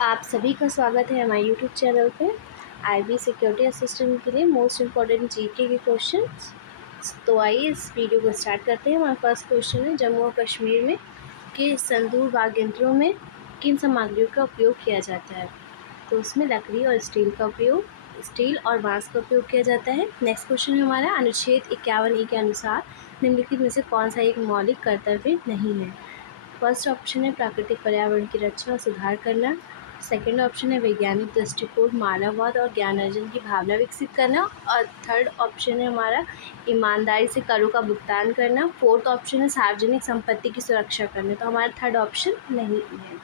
आप सभी का स्वागत है हमारे यूट्यूब चैनल पे। आईबी सिक्योरिटी असिस्टेंट के लिए मोस्ट इम्पॉर्टेंट जीके के क्वेश्चंस। तो आइए इस वीडियो को स्टार्ट करते हैं। हमारा फर्स्ट क्वेश्चन है, जम्मू और कश्मीर में के संदूर बाग यंत्रों में किन सामग्रियों का उपयोग किया जाता है? तो उसमें लकड़ी और स्टील और बांस का उपयोग किया जाता है। नेक्स्ट क्वेश्चन है हमारा, अनुच्छेद 51 के अनुसार निम्नलिखित में से कौन सा एक मौलिक कर्तव्य नहीं है? फर्स्ट ऑप्शन है प्राकृतिक पर्यावरण की रक्षा और सुधार करना। सेकंड ऑप्शन है वैज्ञानिक दृष्टिकोण, मानववाद और ज्ञान अर्जन की भावना विकसित करना। और थर्ड ऑप्शन है हमारा ईमानदारी से करों का भुगतान करना। फोर्थ ऑप्शन है सार्वजनिक संपत्ति की सुरक्षा करना। तो हमारा थर्ड ऑप्शन नहीं है।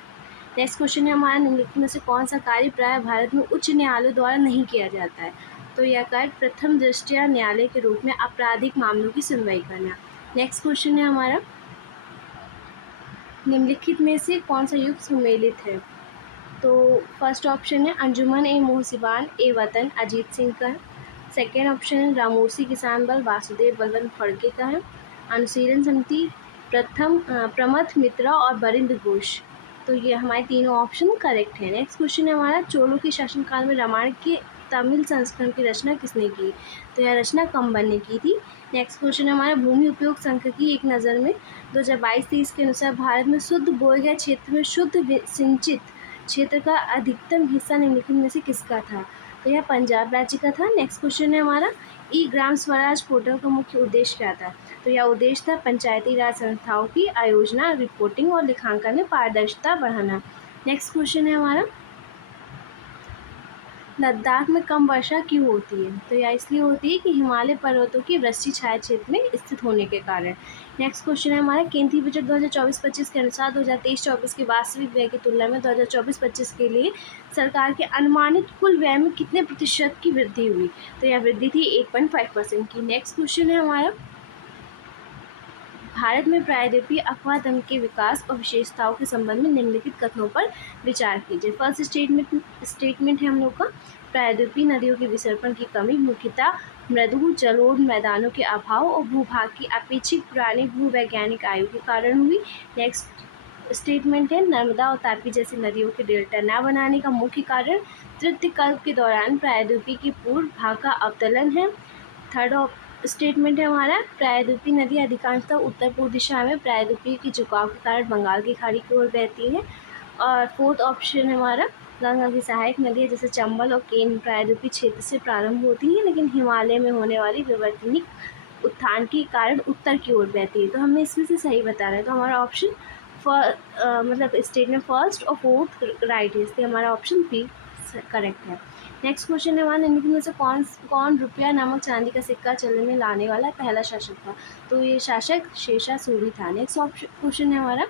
नेक्स्ट क्वेश्चन है हमारा, निम्नलिखित में से कौन सा कार्य प्राय भारत में उच्च न्यायालयों द्वारा नहीं किया जाता है? तो यह कार्य प्रथम दृष्टया न्यायालय के रूप में आपराधिक मामलों की सुनवाई करना। नेक्स्ट क्वेश्चन है हमारा, निम्नलिखित में से कौन सा युग सुमेलित है? तो फर्स्ट ऑप्शन है अंजुमन ए मोहसिबान ए वतन अजीत सिंह का है। सेकेंड ऑप्शन है रामोसी किसान बल वासुदेव बलवंत फड़के का है। अनुशीलन समिति प्रमथ मित्रा और बरिंद घोष। तो ये हमारे तीनों ऑप्शन करेक्ट है। नेक्स्ट क्वेश्चन है हमारा, चोलों के शासनकाल में रामायण के तमिल संस्करण की रचना किसने की? तो यह रचना कंबन ने की थी। नेक्स्ट क्वेश्चन है हमारा, भूमि उपयोग संख्यिकी एक नज़र में 2022-23 के अनुसार भारत में शुद्ध बोए गए क्षेत्र में शुद्ध सिंचित क्षेत्र का अधिकतम हिस्सा निम्नलिखित में से किसका था? तो यह पंजाब राज्य का था। नेक्स्ट क्वेश्चन है हमारा, ई ग्राम स्वराज पोर्टल का मुख्य उद्देश्य क्या था? तो यह उद्देश्य था पंचायती राज संस्थाओं की आयोजना, रिपोर्टिंग और लेखांकन में पारदर्शिता बढ़ाना। नेक्स्ट क्वेश्चन है हमारा, लद्दाख में कम वर्षा क्यों होती है? तो यह इसलिए होती है कि हिमालय पर्वतों की वृष्टि छाया क्षेत्र में स्थित होने के कारण। नेक्स्ट क्वेश्चन है हमारा, केंद्रीय बजट 2024-25 के अनुसार 2023-24 के वास्तविक व्यय की तुलना में 2024-25 के लिए सरकार के अनुमानित कुल व्यय में कितने प्रतिशत की वृद्धि हुई? तो यह वृद्धि थी 8.5% की। नेक्स्ट क्वेश्चन है हमारा, भारत में प्रायद्वीपीय अफवाह दम के विकास और विशेषताओं के संबंध में निम्नलिखित कथनों पर विचार कीजिए। फर्स्ट स्टेटमेंट है हम लोग का, प्रायद्वीपीय नदियों के विसर्पण की कमी मुख्यतः मृदु जलोढ़ मैदानों के अभाव और भूभाग की अपेक्षित पुरानी भूवैज्ञानिक आयु के कारण हुई। नेक्स्ट स्टेटमेंट है, नर्मदा और तापी जैसी नदियों के डेल्टा न बनाने का मुख्य कारण तृतीय कल्प के दौरान प्रायद्वीपीय के पूर्व भाग का अवतलन है। थर्ड स्टेटमेंट है हमारा, प्रायद्वीपीय नदी अधिकांशतः उत्तर पूर्व दिशा में प्रायद्वीपीय के झुकाव के कारण बंगाल की खाड़ी की ओर बहती है। और फोर्थ ऑप्शन है हमारा, गंगा की सहायक नदियाँ जैसे चंबल और केन प्रायद्वीपीय क्षेत्र से प्रारंभ होती हैं, लेकिन हिमालय में होने वाली विवर्तनिक उत्थान के कारण उत्तर की ओर बहती है। तो हमें इसमें से सही बताना है। तो हमारा ऑप्शन मतलब स्टेटमेंट फर्स्ट और फोर्थ राइट है, इसलिए हमारा ऑप्शन बी करेक्ट है। नेक्स्ट क्वेश्चन है हमारा, निम्नलिखित में से कौन रुपया नामक चांदी का सिक्का चलन में लाने वाला पहला शासक था? तो ये शासक शेषा सूरी था। नेक्स्ट क्वेश्चन है हमारा,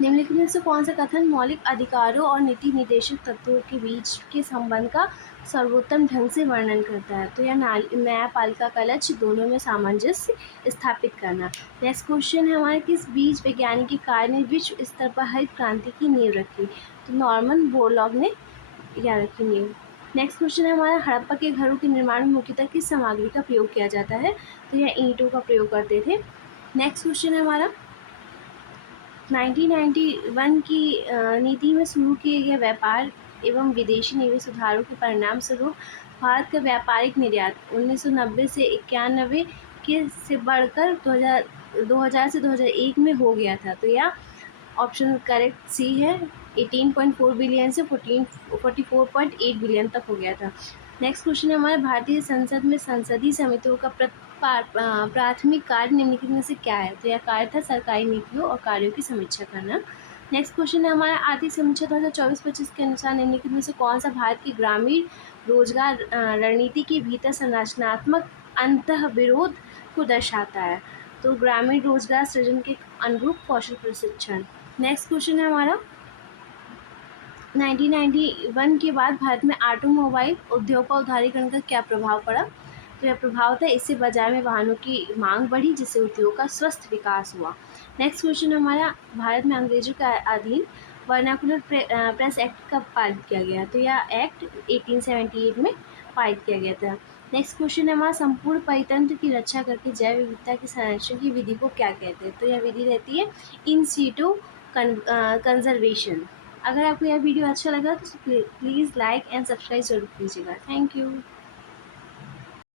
निम्नलिखित में से कौन सा कथन मौलिक अधिकारों और नीति निर्देशक तत्वों के बीच के संबंध का सर्वोत्तम ढंग से वर्णन करता है? तो यह न्यायपालिका का लक्ष्य दोनों में सामंजस्य स्थापित करना। नेक्स्ट क्वेश्चन है हमारा, किस बीज वैज्ञानिक के कार्य ने विश्व स्तर पर हरित क्रांति की नींव रखी? तो नॉर्मन बोरलॉग ने याद रखेंगे। नेक्स्ट क्वेश्चन है हमारा, हड़प्पा के घरों के निर्माण में मुख्यतः किस सामग्री का प्रयोग किया जाता है? तो यह ईंटों का प्रयोग करते थे। नेक्स्ट क्वेश्चन है हमारा, 1991 की नीति में शुरू किए गए व्यापार एवं विदेशी निवेश सुधारों के परिणाम स्वरूप भारत का व्यापारिक निर्यात 1990 से 91 के से बढ़कर 2000 से 2001 में हो गया था। तो यह ऑप्शन करेक्ट सी है, 18.4 बिलियन से 44.8 बिलियन तक हो गया था। नेक्स्ट क्वेश्चन है हमारे, भारतीय संसद में संसदीय समितियों का प्राथमिक कार्य निम्नलिखित में से क्या है? तो यह कार्य था सरकारी नीतियों और कार्यों की समीक्षा करना। नेक्स्ट क्वेश्चन है हमारा, आर्थिक समीक्षा 2024-25 के अनुसार निम्नलिखित में से कौन सा भारत की ग्रामीण रोजगार रणनीति के भीतर संरचनात्मक अंतःविरोध को दर्शाता है? तो ग्रामीण रोजगार सृजन के अनुरूप कौशल प्रशिक्षण। नेक्स्ट क्वेश्चन है हमारा, 1991 के बाद भारत में ऑटोमोबाइल उद्योग पर उदारीकरण का क्या प्रभाव पड़ा? तो यह प्रभाव था, इससे बाजार में वाहनों की मांग बढ़ी जिससे उद्योग का स्वस्थ विकास हुआ। नेक्स्ट क्वेश्चन हमारा, भारत में अंग्रेजों के अधीन वर्नाकुलर प्रेस एक्ट कब पारित किया गया? तो यह एक्ट 1878 में पारित किया गया था। नेक्स्ट क्वेश्चन है हमारा, संपूर्ण परितंत्र की रक्षा करके जैव विविधता के संरक्षण की विधि को क्या कहते हैं? तो यह विधि रहती है इन सीटू कंजर्वेशन। अगर आपको यह वीडियो अच्छा लगा तो प्लीज़ लाइक एंड सब्सक्राइब ज़रूर कीजिएगा। Thank you.